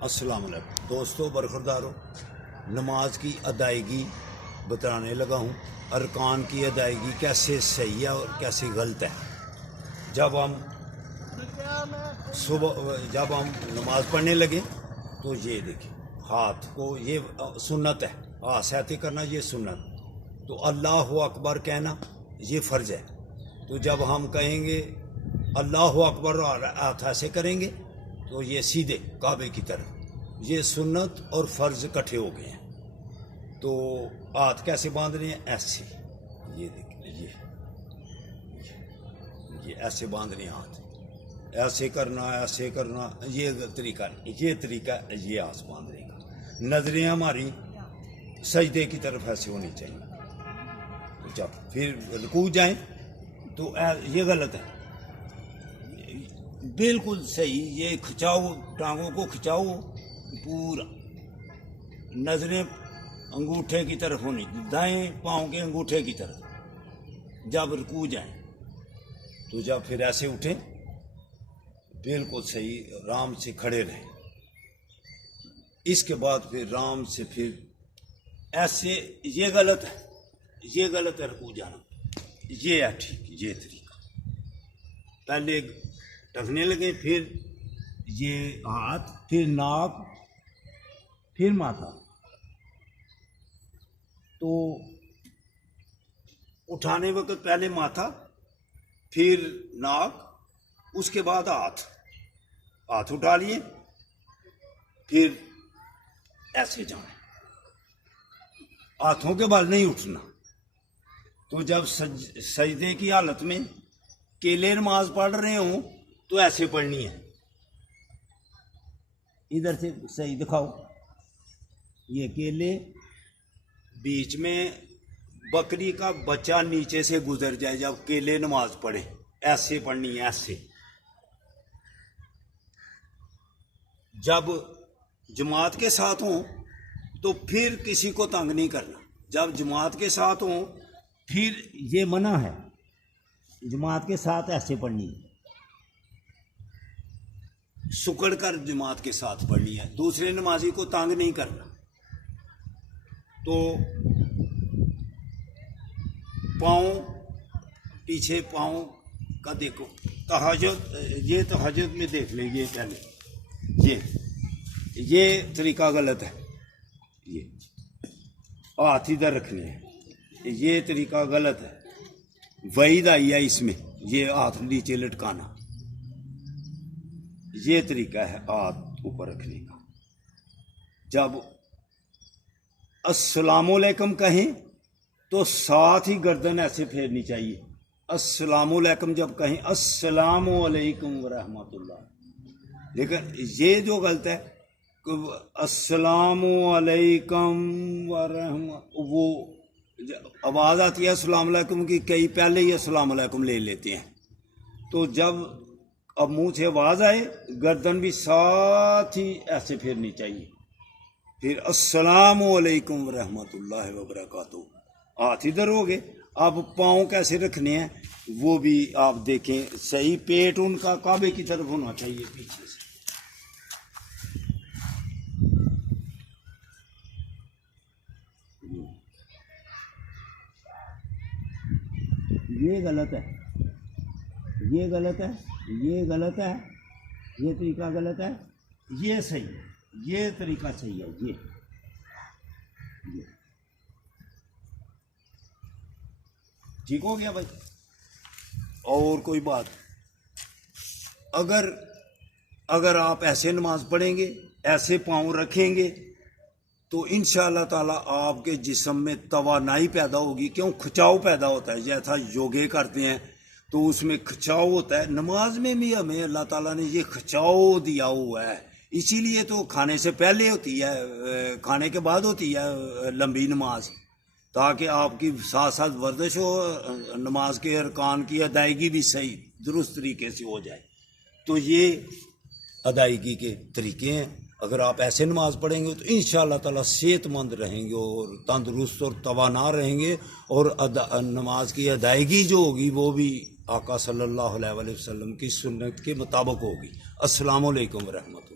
अस्सलाम वालेकुम दोस्तों, बरखुरदारों, नमाज की अदायगी बताने लगा हूँ। अरकान की अदायगी कैसे सही है और कैसे गलत है। जब हम नमाज पढ़ने लगे तो ये देखिए, हाथ को ये सुन्नत है, हाथ से ऐसे करना ये सुन्नत। तो अल्लाह अकबर कहना ये फ़र्ज़ है। तो जब हम कहेंगे अल्लाह अकबर और हाथ ऐसे करेंगे तो ये सीधे काबे की तरफ, ये सुन्नत और फ़र्ज़ इकट्ठे हो गए हैं। तो हाथ कैसे बांधने हैं? ऐसे, ये देखिए, ये ऐसे बांधने हाथ, ऐसे करना, ये तरीका, ये हाथ बांधने का। नजरें हमारी सजदे की तरफ ऐसे होनी चाहिए। तो जब फिर रुकू जाएं तो ये गलत है, बिल्कुल सही। ये खिंचाओ, टांगों को खिंचाओ पूरा, नजरें अंगूठे की तरफ होनी, दाएं पाँव के अंगूठे की तरफ। जब रुकू जाएं तो जब फिर ऐसे उठें, बिल्कुल सही, आराम से खड़े रहें। इसके बाद फिर आराम से फिर ऐसे, ये गलत है रुकू जाना, ये है ठीक, ये तरीका। पहले टखने लगे, फिर ये हाथ, फिर नाक, फिर माथा। तो उठाने वक्त पहले माथा, फिर नाक, उसके बाद हाथ उठा लिए, फिर ऐसे जाना, हाथों के बल नहीं उठना। तो जब सजदे की हालत में केले नमाज पढ़ रहे हो तो ऐसे पढ़नी है। इधर से सही दिखाओ, ये केले, बीच में बकरी का बच्चा नीचे से गुजर जाए जब केले नमाज पढ़े, ऐसे पढ़नी है, ऐसे। जब जमात के साथ हो तो फिर किसी को तंग नहीं करना। जब जमात के साथ हो फिर ये मना है, जमात के साथ ऐसे पढ़नी है, सुकड़ कर जमात के साथ पढ़नी है, दूसरे नमाजी को तंग नहीं करना। तो पाँव, पीछे पाँव का देखो, तहज्जुद, ये तहज्जुद में देख लीजिए पहले, ये तरीका गलत है। ये हाथ इधर रखने हैं, ये तरीका गलत है। वईद आई है इसमें, ये हाथ नीचे लटकाना, ये तरीका है हाथ ऊपर रखने का। जब अस्सलामुअलैकुम कहें तो साथ ही गर्दन ऐसे फेरनी चाहिए। अस्सलामुअलैकुम जब कहें, अस्सलामुअलैकुम वरहमतुल्लाह। लेकिन ये जो गलत है, अस्सलामुअलैकुम वरहमतुल्लाह, वो आवाज़ आती है अस्सलामुअलैकुम की, कई पहले ही अस्सलामुअलैकुम ले लेते हैं। तो जब अब मुंह से आवाज़ आए, गर्दन भी साथ ही ऐसे फेरनी चाहिए। फिर अस्सलामु अलैकुम रहमतुल्लाहि व बरकातुहू, हाथ इधर हो गए। अब पाँव कैसे रखने हैं वो भी आप देखें, सही पेट उनका काबे की तरफ होना चाहिए, पीछे से। ये गलत है, ये गलत है, ये गलत है, ये तरीका गलत है, ये सही है, ये तरीका सही है। ये ठीक हो गया भाई। और कोई बात, अगर आप ऐसे नमाज पढ़ेंगे, ऐसे पाँव रखेंगे, तो इंशाअल्लाह ताला आपके जिस्म में तवानाई पैदा होगी। क्यों? खिंचाव पैदा होता है। जैसा योगे करते हैं तो उसमें खिंचाव होता है, नमाज में भी हमें अल्लाह ताला ने ये खिंचाव दिया हुआ है। इसीलिए तो खाने से पहले होती है, खाने के बाद होती है लंबी नमाज, ताकि आपकी साथ साथ वर्जिश हो, नमाज के अरकान की अदायगी भी सही दुरुस्त तरीके से हो जाए। तो ये अदायगी के तरीके हैं। अगर आप ऐसे नमाज पढ़ेंगे तो इंशाअल्लाह ताला सेहतमंद रहेंगे और तंदुरुस्त और तवाना रहेंगे, और नमाज की अदायगी जो होगी वो भी आका सल्लल्लाहु अलैहि वसल्लम की सुन्नत के मुताबिक होगी। अस्सलामु अलैकुम रहमतुल्लाह।